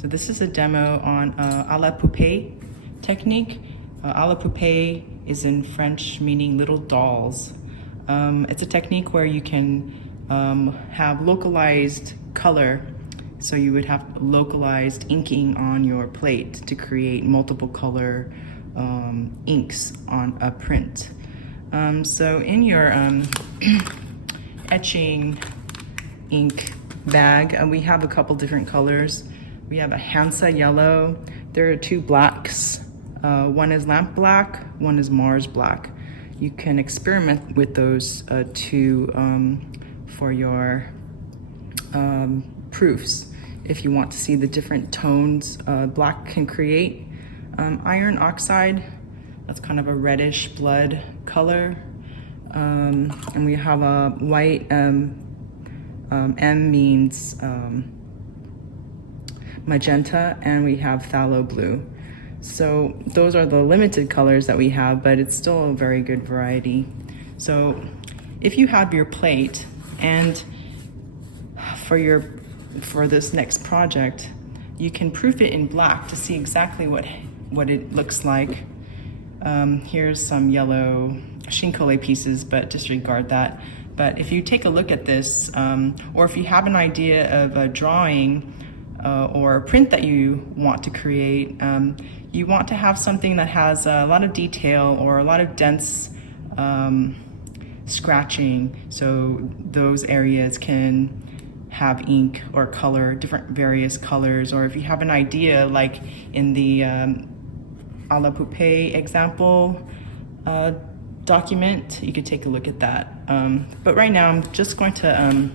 So this is a demo on a la poupée technique. A la poupée is in French meaning little dolls. It's a technique where you can have localized color. So you would have localized inking on your plate to create multiple color inks on a print. So in your etching ink bag, we have a couple different colors. We have a Hansa yellow. There are two blacks. One is lamp black, one is Mars black. You can experiment with those two for your proofs if you want to see the different tones black can create. Iron oxide, that's kind of a reddish blood color. And we have a white, M means magenta, and we have phthalo blue. So those are the limited colors that we have, but it's still a very good variety. So if you have your plate, and for this next project, you can proof it in black to see exactly what it looks like. Here's some yellow Shinkole pieces, but disregard that. But if you take a look at this, or if you have an idea of a drawing or a print that you want to create, you want to have something that has a lot of detail or a lot of dense scratching, so those areas can have ink or color, different various colors. Or if you have an idea, like in the a la poupée example document, you could take a look at that. But right now I'm just going to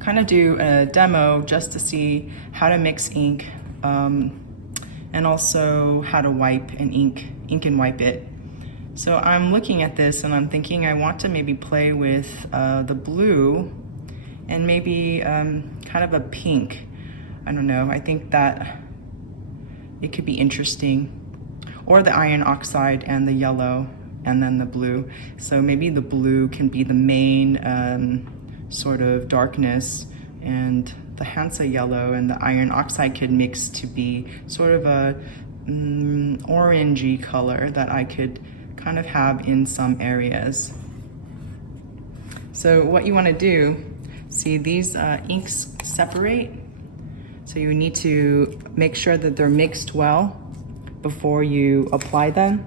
kind of do a demo just to see how to mix ink and also how to wipe and ink and wipe it. So I'm looking at this and I'm thinking I want to maybe play with the blue and maybe kind of a pink. I don't know, I think that it could be interesting. Or the iron oxide and the yellow and then the blue. So maybe the blue can be the main sort of darkness, and the Hansa yellow and the iron oxide could mix to be sort of a orangey color that I could kind of have in some areas. So what you want to do, see these inks separate, so you need to make sure that they're mixed well before you apply them.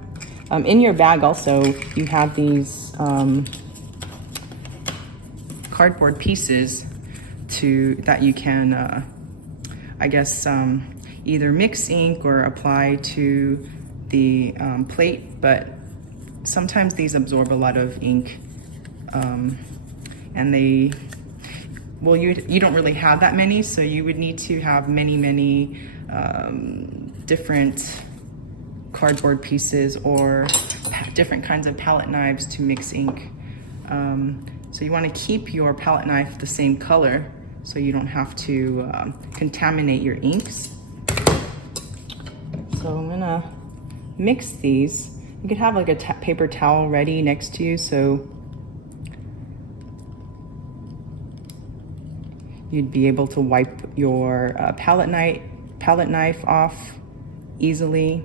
In your bag also, you have these cardboard pieces that you can, I guess, either mix ink or apply to the plate, but sometimes these absorb a lot of ink, and you don't really have that many, so you would need to have many different cardboard pieces or different kinds of palette knives to mix ink. So you want to keep your palette knife the same color so you don't have to contaminate your inks. So I'm gonna mix these. You could have like a paper towel ready next to you, so you'd be able to wipe your palette knife off easily.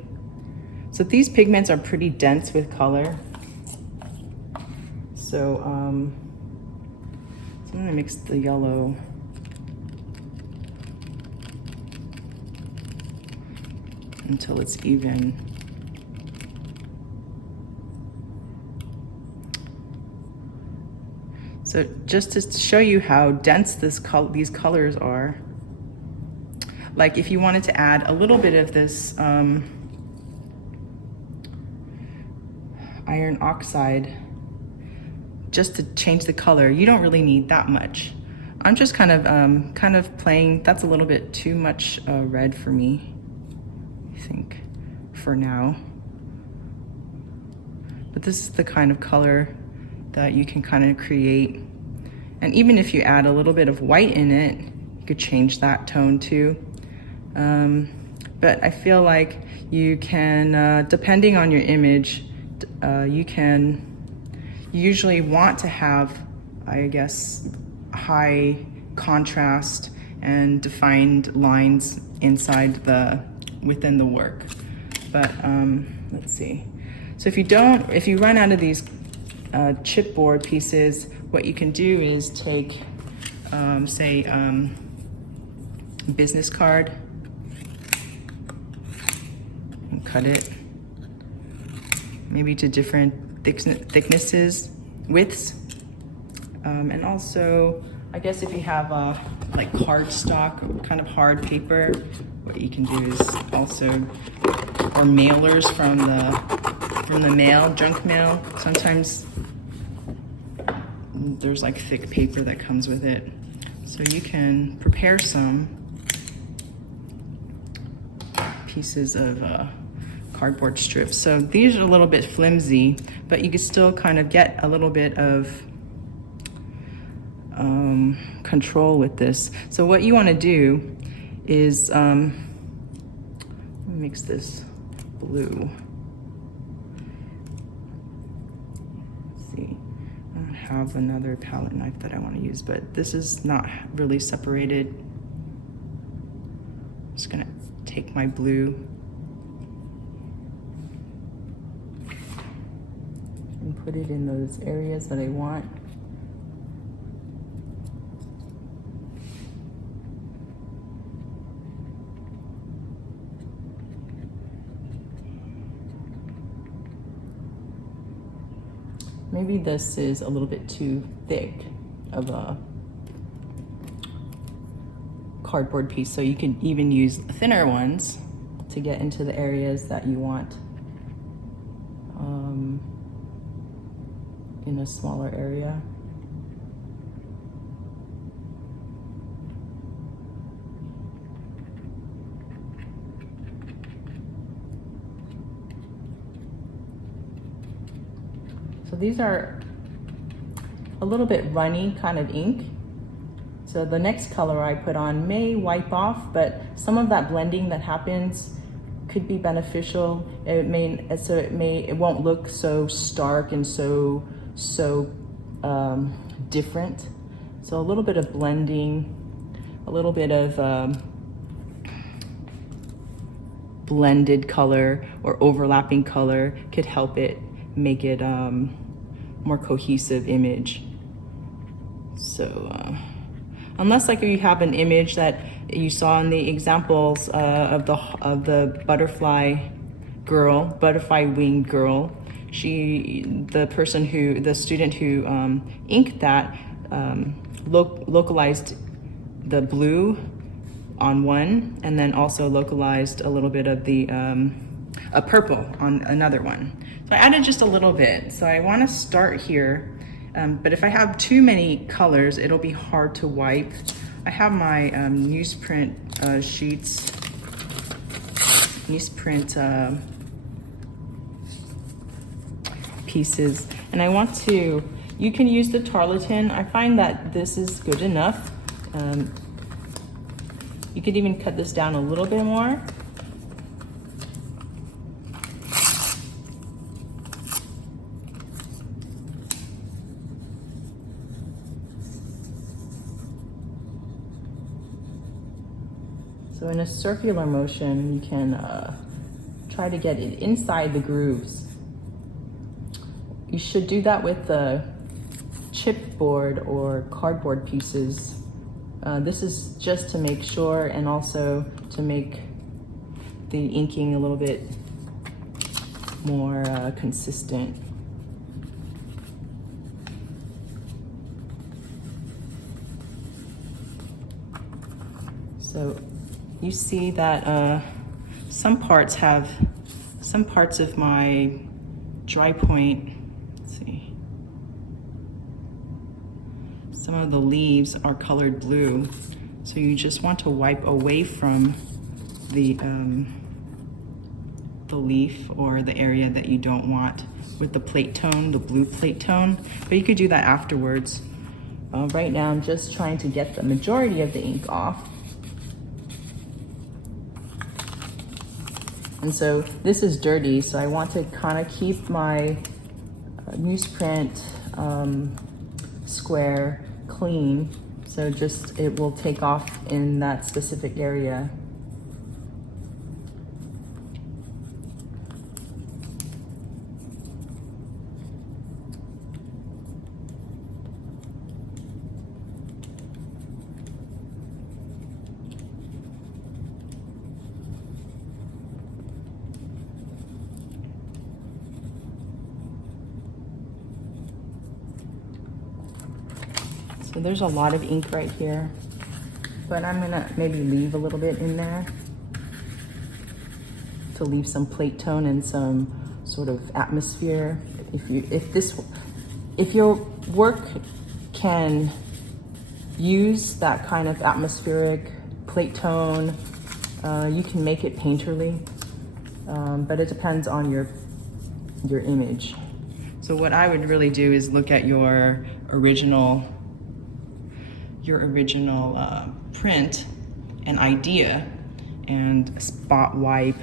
So these pigments are pretty dense with color. So, I'm gonna mix the yellow. Until it's even. So just to show you how dense these colors are, like if you wanted to add a little bit of this iron oxide just to change the color, you don't really need that much. I'm just kind of playing. That's a little bit too much red for me, I think, for now. But this is the kind of color that you can kind of create. And even if you add a little bit of white in it, you could change that tone too. But I feel like you can, depending on your image, you usually want to have, I guess, high contrast and defined lines inside within the work. But let's see. So if you run out of these chipboard pieces, what you can do is take, say, business card and cut it maybe to different thicknesses, widths, and also I guess if you have like cardstock, kind of hard paper, what you can do is also, or mailers from the mail, junk mail. Sometimes there's like thick paper that comes with it, so you can prepare some pieces of cardboard strips. So these are a little bit flimsy, but you can still kind of get a little bit of control with this. So what you want to do is let me mix this blue. Let's see, I don't have another palette knife that I want to use, but this is not really separated. I'm just gonna take my blue and put it in those areas that I want. Maybe this is a little bit too thick of a cardboard piece, so you can even use thinner ones to get into the areas that you want in a smaller area. So these are a little bit runny kind of ink. So the next color I put on may wipe off, but some of that blending that happens could be beneficial. It won't look so stark and so different. So a little bit of blending, a little bit of blended color or overlapping color could help it make it more cohesive image. So unless like if you have an image that you saw in the examples of the butterfly winged girl, the student who inked that localized the blue on one, and then also localized a little bit of the a purple on another one. So I added just a little bit. So I want to start here, but if I have too many colors, it'll be hard to wipe. I have my newsprint sheets, newsprint pieces, and I want to, you can use the tarlatan. I find that this is good enough. You could even cut this down a little bit more. So in a circular motion, you can try to get it inside the grooves. You should do that with the chipboard or cardboard pieces. This is just to make sure, and also to make the inking a little bit more consistent. So you see that some parts of my dry point, let's see, some of the leaves are colored blue. So you just want to wipe away from the leaf or the area that you don't want with the plate tone, the blue plate tone, but you could do that afterwards. Right now I'm just trying to get the majority of the ink off. And so this is dirty, so I want to kind of keep my newsprint square clean. So just, it will take off in that specific area. So there's a lot of ink right here, but I'm gonna maybe leave a little bit in there to leave some plate tone and some sort of atmosphere. If your work can use that kind of atmospheric plate tone, you can make it painterly, but it depends on your image. So what I would really do is look at your original print and idea and spot wipe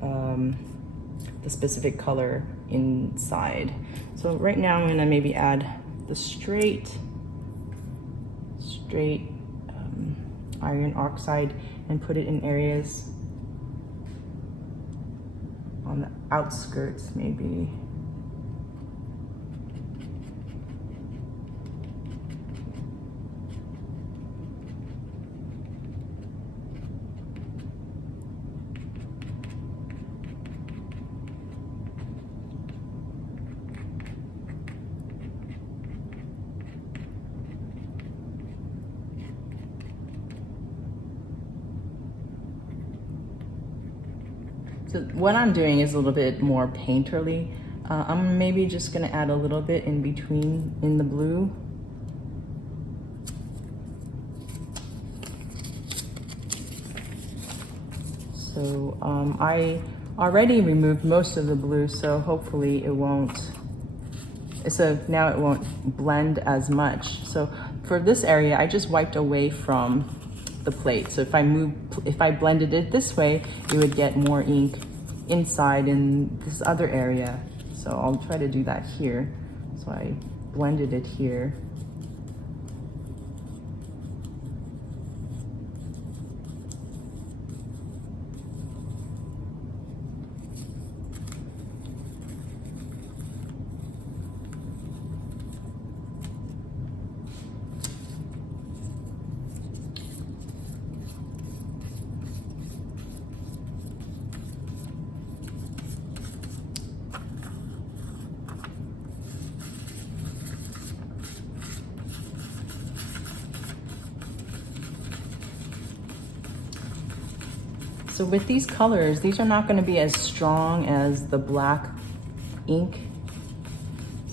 the specific color inside. So right now I'm gonna maybe add the straight iron oxide and put it in areas on the outskirts maybe. So what I'm doing is a little bit more painterly. I'm maybe just gonna add a little bit in between in the blue. So I already removed most of the blue, so hopefully it won't, so now it won't blend as much. So for this area, I just wiped away from the plate. So if I blended it this way, it would get more ink inside in this other area. So I'll try to do that here. So I blended it here. So with these colors, these are not going to be as strong as the black ink.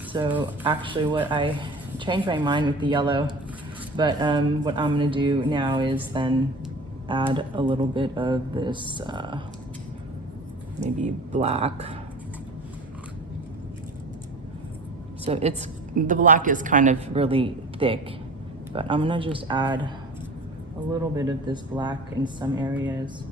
So actually I changed my mind with the yellow, but what I'm going to do now is then add a little bit of this maybe black. So the black is kind of really thick, but I'm going to just add a little bit of this black in some areas.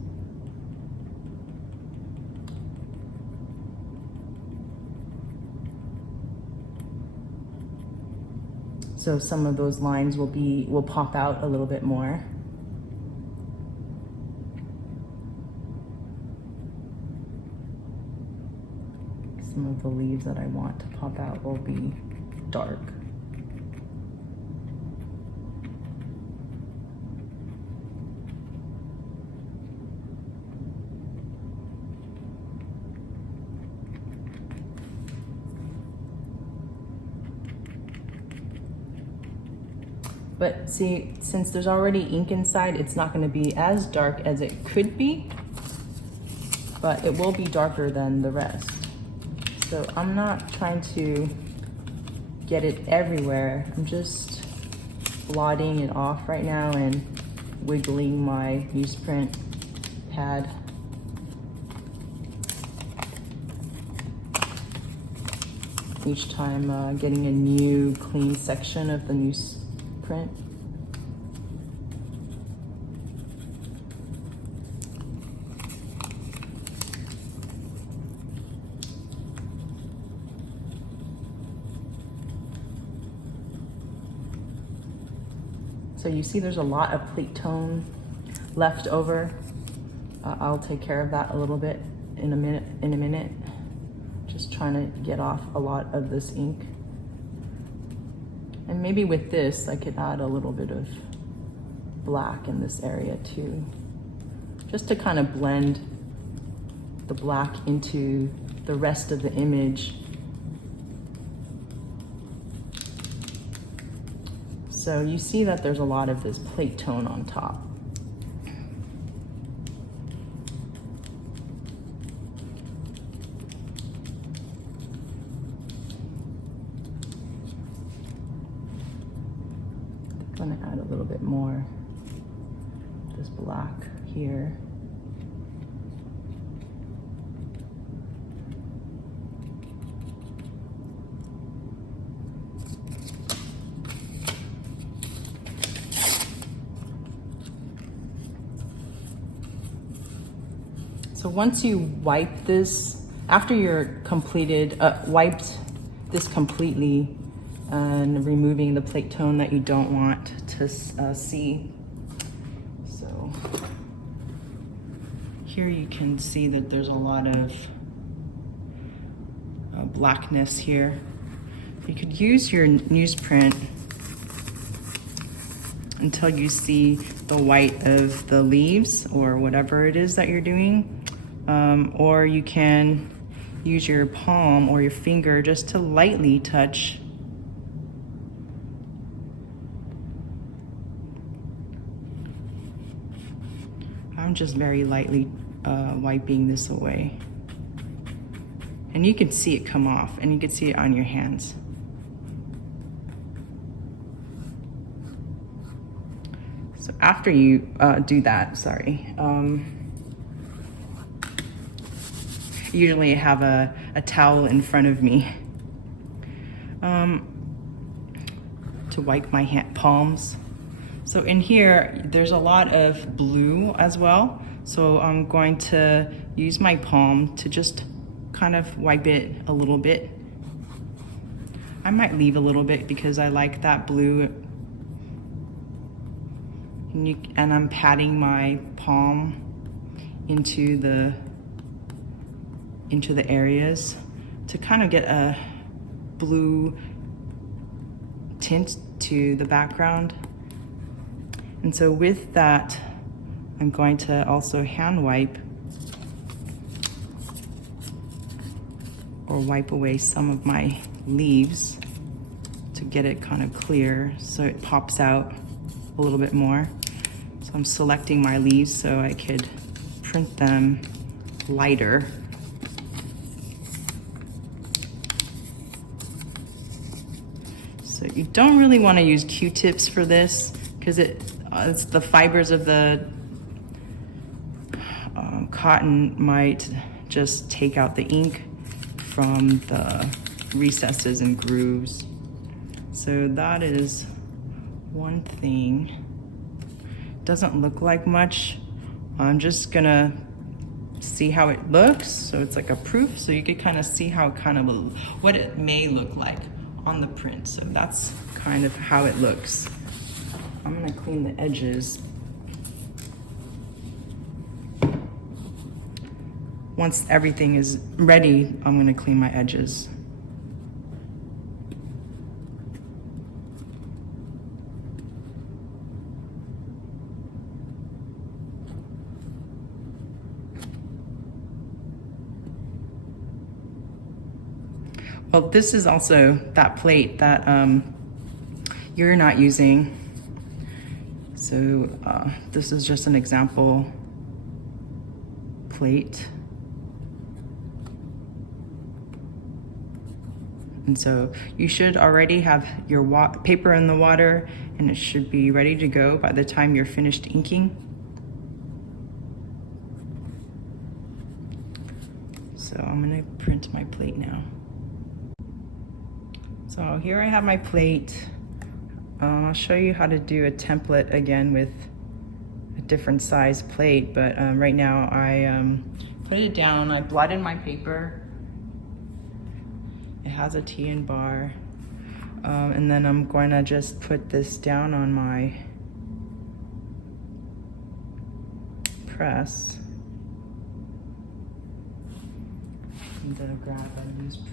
So some of those lines will pop out a little bit more. Some of the leaves that I want to pop out will be dark. But see, since there's already ink inside, it's not going to be as dark as it could be, but it will be darker than the rest. So I'm not trying to get it everywhere. I'm just blotting it off right now and wiggling my newsprint pad. Each time getting a new clean section of the newsprint. So So you see there's a lot of plate tone left over. I'll take care of that a little bit in a minute. Just trying to get off a lot of this ink. And maybe with this, I could add a little bit of black in this area too, just to kind of blend the black into the rest of the image. So you see that there's a lot of this plate tone on top. I'm gonna add a little bit more this black here. So once you wipe this, after you're completed, wiped this completely and removing the plate tone that you don't want to see. So here you can see that there's a lot of blackness here. You could use your newsprint until you see the white of the leaves or whatever it is that you're doing. Or you can use your palm or your finger just to lightly touch. I'm just very lightly wiping this away. And you can see it come off, and you can see it on your hands. So after you do that, usually I have a towel in front of me to wipe my palms. So in here, there's a lot of blue as well. So I'm going to use my palm to just kind of wipe it a little bit. I might leave a little bit because I like that blue. And I'm patting my palm into the areas to kind of get a blue tint to the background. And so with that, I'm going to also hand wipe or wipe away some of my leaves to get it kind of clear so it pops out a little bit more. So I'm selecting my leaves so I could print them lighter. So you don't really want to use Q-tips for this because it's the fibers of the cotton might just take out the ink from the recesses and grooves. So that is one thing. Doesn't look like much. I'm just gonna see how it looks. So it's like a proof, so you could kind of see how what it may look like on the print. So that's kind of how it looks. I'm gonna clean the edges. Once everything is ready, I'm gonna clean my edges. Well, this is also that plate that you're not using. So this is just an example plate. And so you should already have your paper in the water, and it should be ready to go by the time you're finished inking. So I'm gonna print my plate now. So here I have my plate. I'll show you how to do a template again with a different size plate, but right now I put it down, I blotted my paper. It has a T and bar. And then I'm going to just put this down on my press. And then grab a newsprint.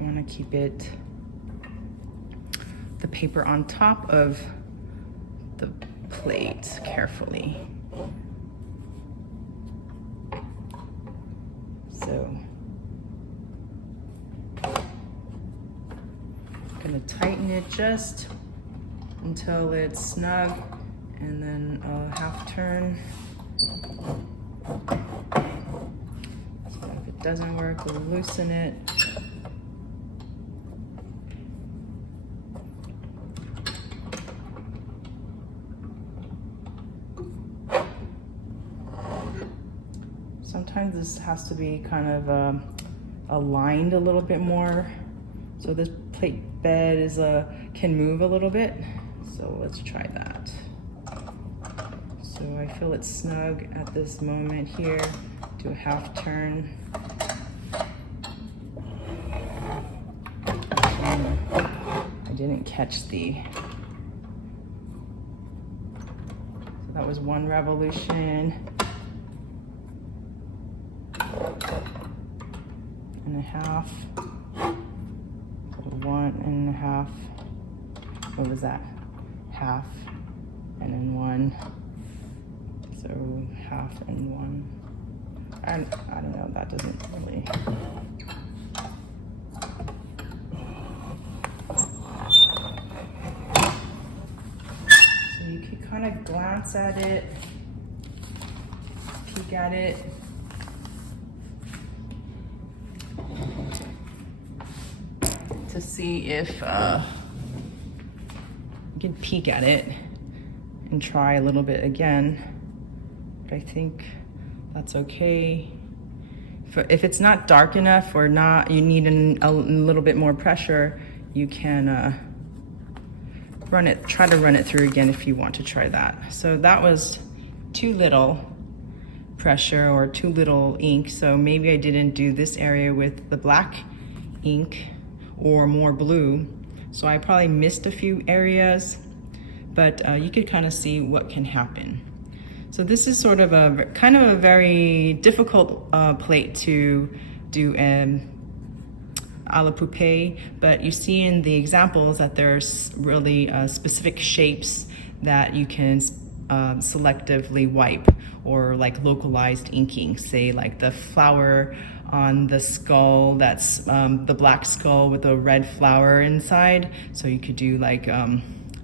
I want to keep the paper on top of the plate carefully. So I'm gonna tighten it just until it's snug, and then I'll half turn. So if it doesn't work, we'll loosen it. Sometimes this has to be kind of aligned a little bit more. So this plate bed is can move a little bit. So let's try that. So I feel it's snug at this moment here. Do a half turn. I didn't catch the, so that was one revolution. And a half, so 1.5, what was that? Half, and then 1, so half and 1. I don't know, that doesn't really. So you can kind of glance at it, peek at it. To see if you can peek at it and try a little bit again, but I think that's okay. If it's not dark enough or not, you need a little bit more pressure, you can try to run it through again if you want to try that. So that was too little pressure or too little ink, so maybe I didn't do this area with the black ink or more blue. So I probably missed a few areas, but you could kind of see what can happen. So this is sort of a kind of a very difficult plate to do a la poupée, but you see in the examples that there's really specific shapes that you can selectively wipe, or like localized inking, say like the flower on the skull, that's the black skull with a red flower inside. So you could do like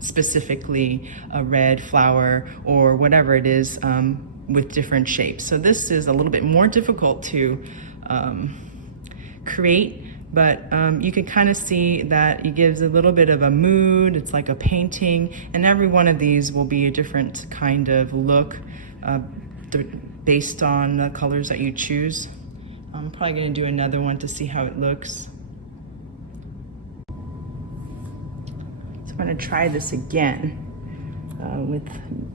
specifically a red flower or whatever it is with different shapes. So this is a little bit more difficult to create, but you can kind of see that it gives a little bit of a mood. It's like a painting, and every one of these will be a different kind of look based on the colors that you choose. I'm probably going to do another one to see how it looks. So I'm going to try this again.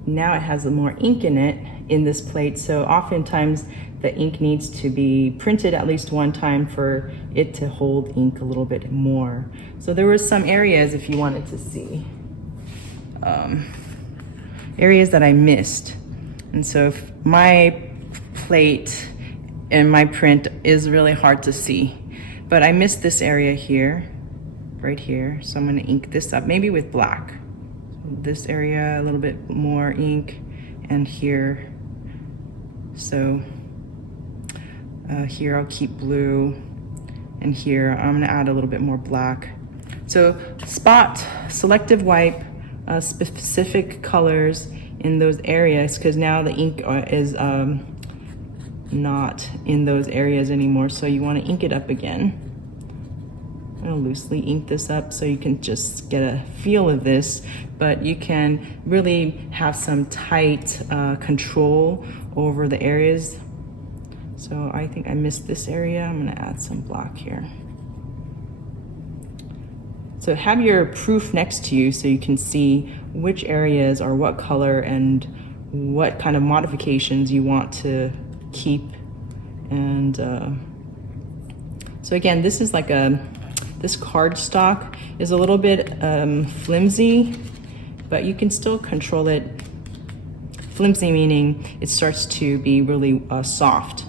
Now it has more ink in it in this plate, so oftentimes the ink needs to be printed at least one time for it to hold ink a little bit more. So there were some areas, if you wanted to see, areas that I missed. And so if my plate and my print is really hard to see, but I missed this area here, right here. So I'm going to ink this up, maybe with black. This area, a little bit more ink, and here. So here I'll keep blue, and here I'm going to add a little bit more black. So spot, selective wipe, specific colors in those areas, because now the ink is not in those areas anymore. So you want to ink it up again. I'm going to loosely ink this up so you can just get a feel of this, but you can really have some tight control over the areas. So I think I missed this area. I'm going to add some black here. So have your proof next to you so you can see which areas are what color and what kind of modifications you want to keep And so again, this is like this cardstock is a little bit flimsy, but you can still control it. Flimsy meaning it starts to be really soft.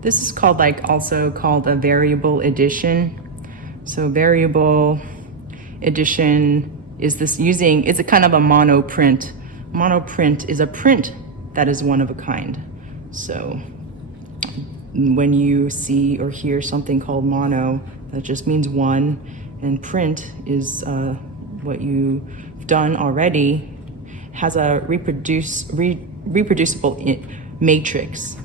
This is called also called a variable addition. So variable addition is it's a kind of a mono print. Mono print is a print that is one of a kind. So when you see or hear something called mono, that just means one, and print is what you've done already, has a reproducible matrix.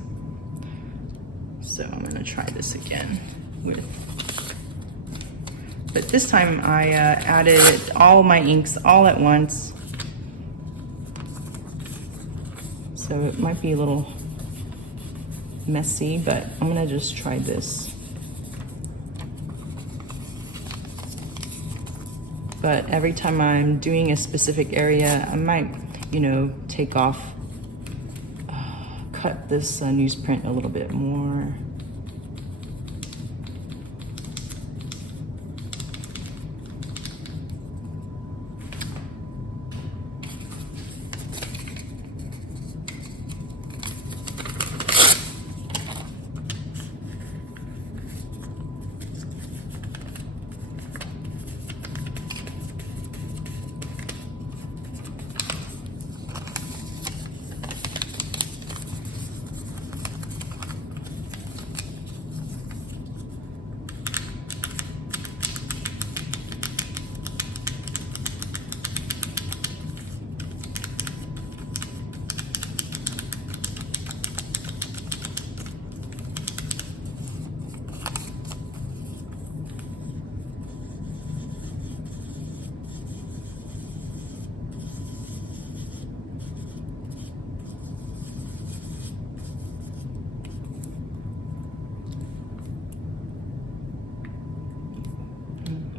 So I'm gonna try this again but this time I added all my inks all at once. So it might be a little messy, but I'm gonna just try this. But every time I'm doing a specific area, I might, take off, cut this newsprint a little bit more.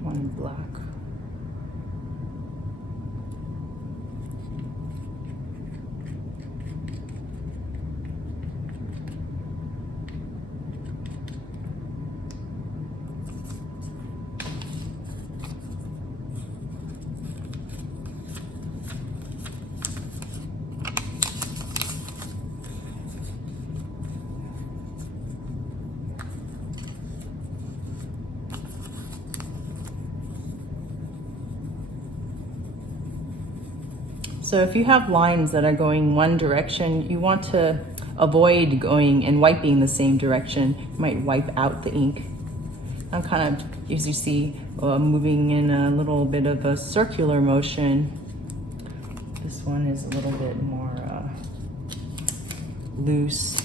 One black. So if you have lines that are going one direction, you want to avoid going and wiping the same direction. You might wipe out the ink. I'm kind of, as you see, moving in a little bit of a circular motion. This one is a little bit more loose,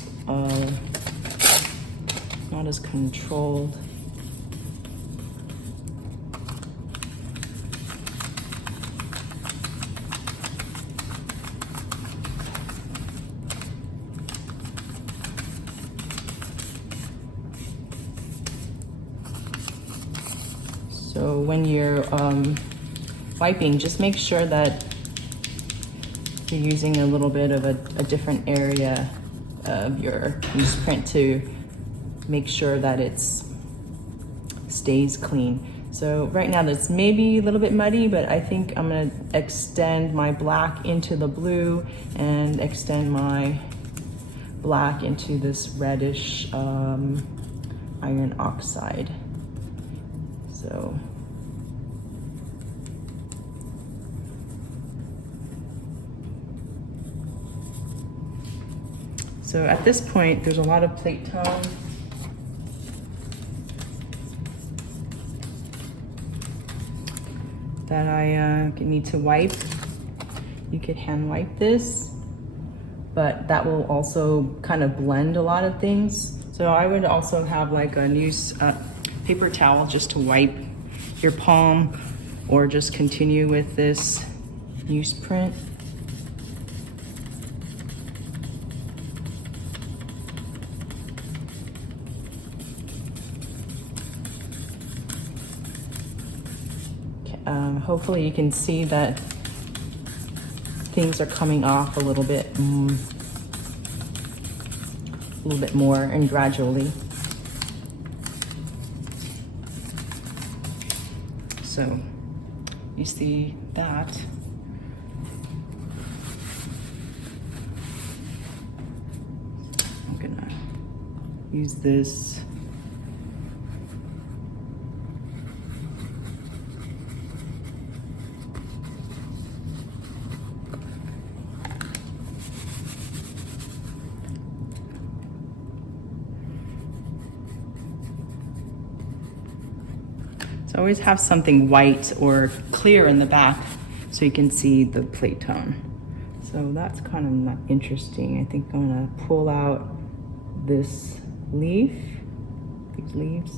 not as controlled. So when you're wiping, just make sure that you're using a little bit of a different area of your newsprint to make sure that it stays clean. So right now that's maybe a little bit muddy, but I think I'm gonna extend my black into the blue and extend my black into this reddish iron oxide. So at this point, there's a lot of plate tone. That I need to wipe. You could hand wipe this, but that will also kind of blend a lot of things. So I would also have like a paper towel just to wipe your palm, or just continue with this newsprint. hopefully you can see that things are coming off a little bit more and gradually. So you see that. I'm gonna use this. So always have something white or clear in the back so you can see the plate tone. So that's kind of interesting. I think I'm gonna pull out this leaf, these leaves.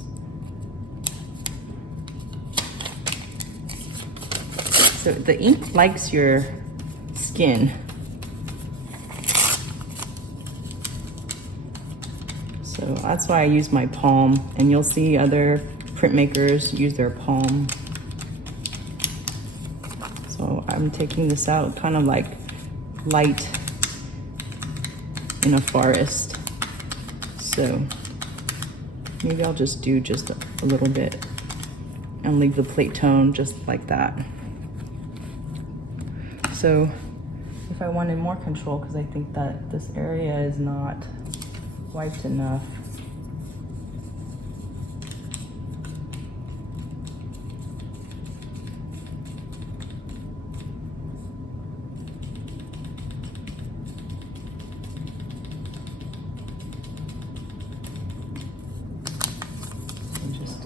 So the ink likes your skin. So that's why I use my palm, and you'll see other printmakers use their palm. So I'm taking this out kind of like light in a forest. So maybe I'll just do just a little bit and leave the plate tone just like that. So if I wanted more control, because I think that this area is not wiped enough,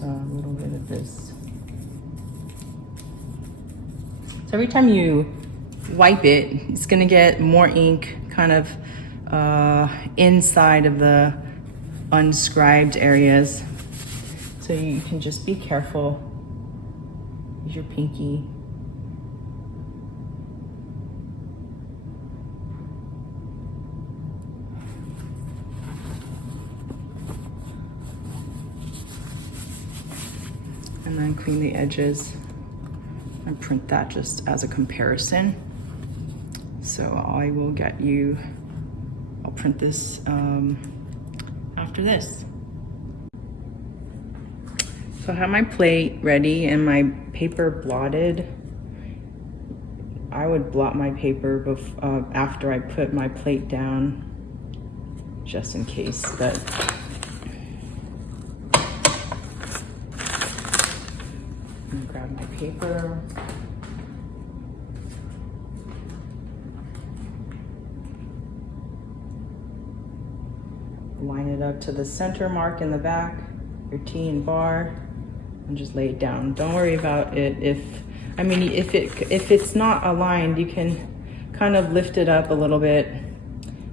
a little bit of this. So every time you wipe it, it's gonna get more ink kind of inside of the unscribed areas. So you can just be careful. Use your pinky. And then clean the edges and print that just as a comparison. So I will get you, I'll print this after this. So I have my plate ready and my paper blotted. I would blot my paper after I put my plate down, just in case, but grab my paper. Line it up to the center mark in the back, your T and bar, and just lay it down. Don't worry about it. If it's not aligned, you can kind of lift it up a little bit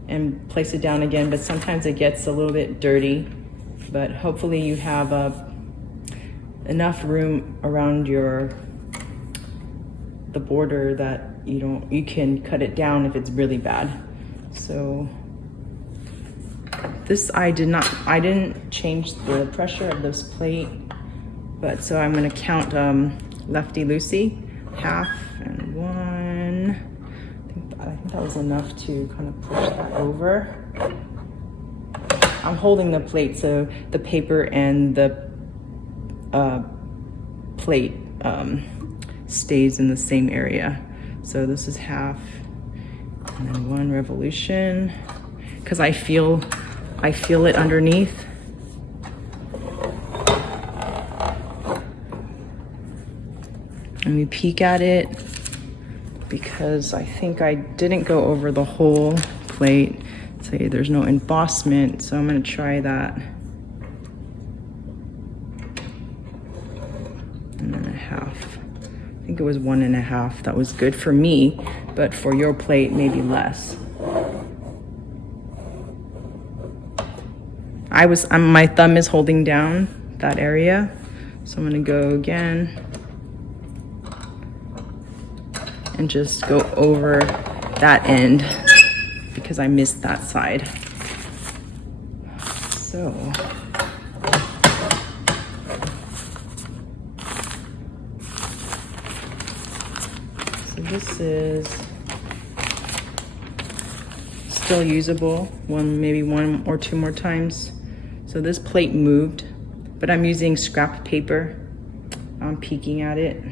and place it down again, but sometimes it gets a little bit dirty. But hopefully you have enough room around the border that you can cut it down if it's really bad. So this I didn't change the pressure of this plate, but so I'm gonna count lefty loosey, half and one. I think that was enough to kind of push that over. I'm holding the plate so the paper and the plate stays in the same area. So this is half and then one revolution, because I feel it underneath. Let me peek at it, because I think I didn't go over the whole plate. Say there's no embossment, so I'm gonna try that. And then a half. I think it was 1.5. That was good for me, but for your plate, maybe less. My thumb is holding down that area, so I'm gonna go again and just go over that end because I missed that side. So So this is still usable, maybe one or two more times. So this plate moved, but I'm using scrap paper. I'm peeking at it.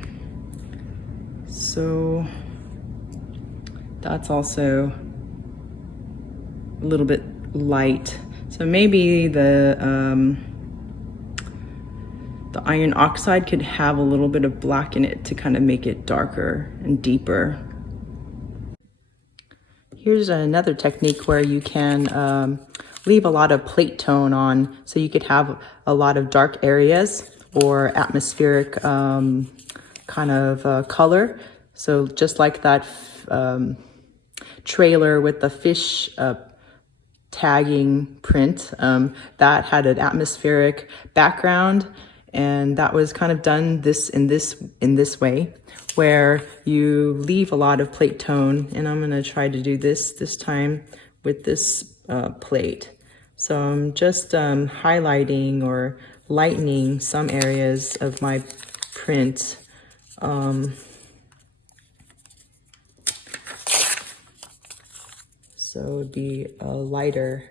So that's also a little bit light. So maybe the iron oxide could have a little bit of black in it to kind of make it darker and deeper. Here's another technique where you can leave a lot of plate tone on, so you could have a lot of dark areas or atmospheric kind of color. So just like that trailer with the fish tagging print, that had an atmospheric background, and that was kind of done in this way, where you leave a lot of plate tone. And I'm gonna try to do this time with this plate. So I'm just highlighting or lightening some areas of my print. So it would be lighter.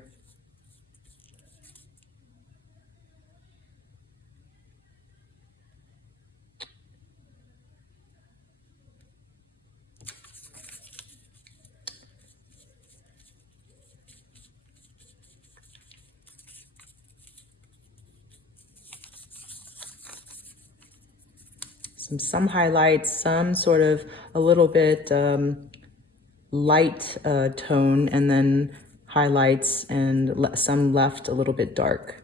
Some highlights, some sort of a little bit light tone, and then highlights, and some left a little bit dark.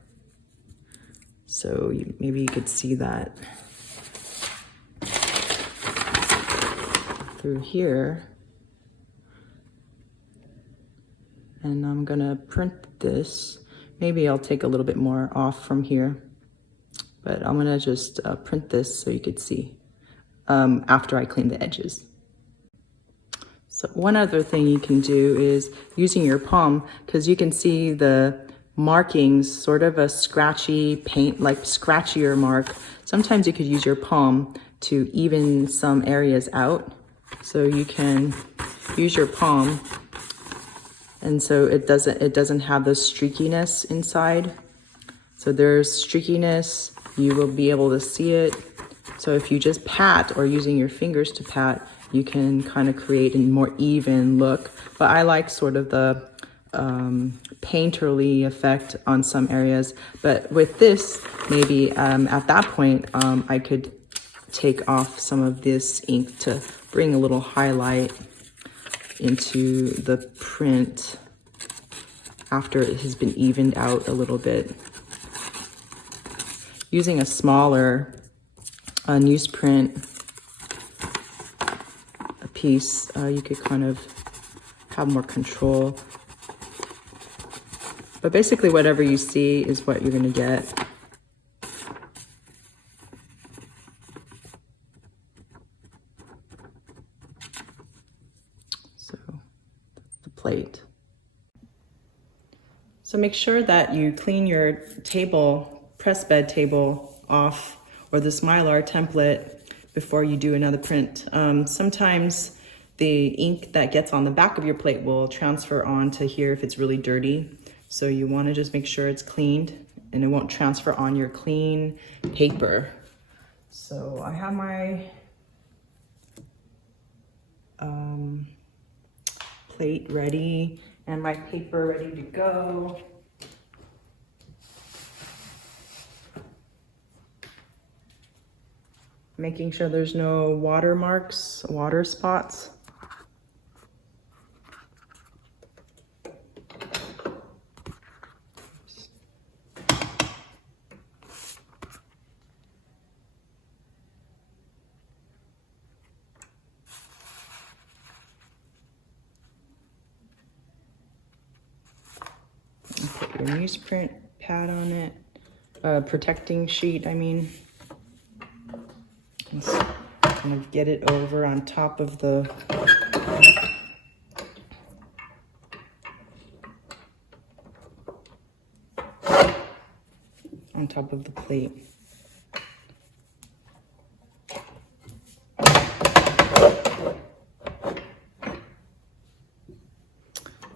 So maybe you could see that through here. And I'm gonna print this. Maybe I'll take a little bit more off from here, but I'm gonna just print this so you could see after I clean the edges. So one other thing you can do is using your palm, because you can see the markings, sort of a scratchy paint, like scratchier mark. Sometimes you could use your palm to even some areas out. So you can use your palm, and so it doesn't have the streakiness inside. So there's streakiness, you will be able to see it. So if you just pat, or using your fingers to pat, you can kind of create a more even look. But I like sort of the painterly effect on some areas. But with this, maybe at that point, I could take off some of this ink to bring a little highlight into the print after it has been evened out a little bit. Using a smaller newsprint piece, you could kind of have more control. But basically whatever you see is what you're gonna get. So that's the plate. So make sure that you clean your table, press bed table off, or this Mylar template, before you do another print. Sometimes the ink that gets on the back of your plate will transfer on to here if it's really dirty. So you wanna just make sure it's cleaned and it won't transfer on your clean paper. So I have my plate ready and my paper ready to go. Making sure there's no watermarks, water spots. Put your newsprint pad on it, protecting sheet, I mean. Just kind of get it over on top of the plate.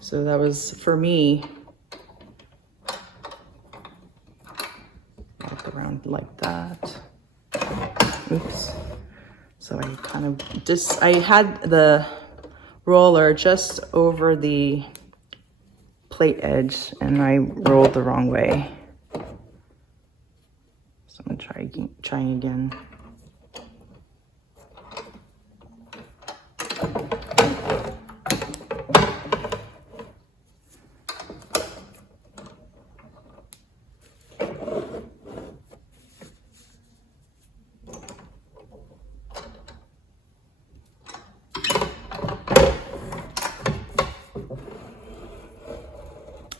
So that was for me. Wrap around like that. Oops. So I kind of just, I had the roller just over the plate edge and I rolled the wrong way. So I'm gonna try again.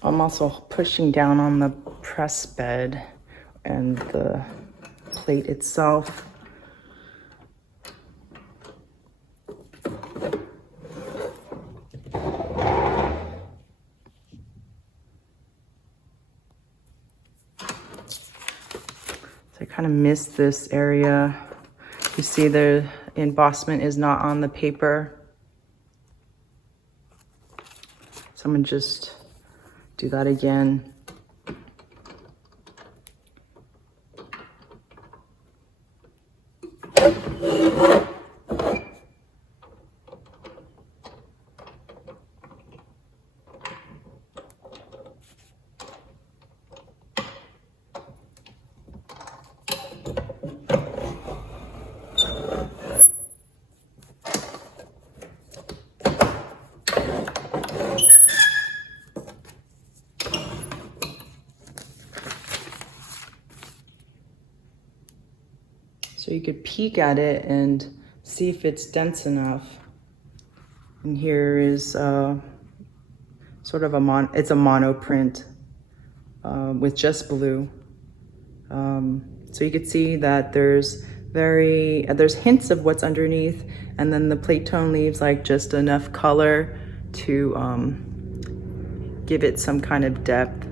I'm also pushing down on the press bed and the plate itself. So I kind of missed this area. You see the embossment is not on the paper. So I'm gonna just do that again. So you could peek at it and see if it's dense enough. And here is sort of it's a mono print with just blue. So you could see that there's hints of what's underneath, and then the plate tone leaves like just enough color to give it some kind of depth.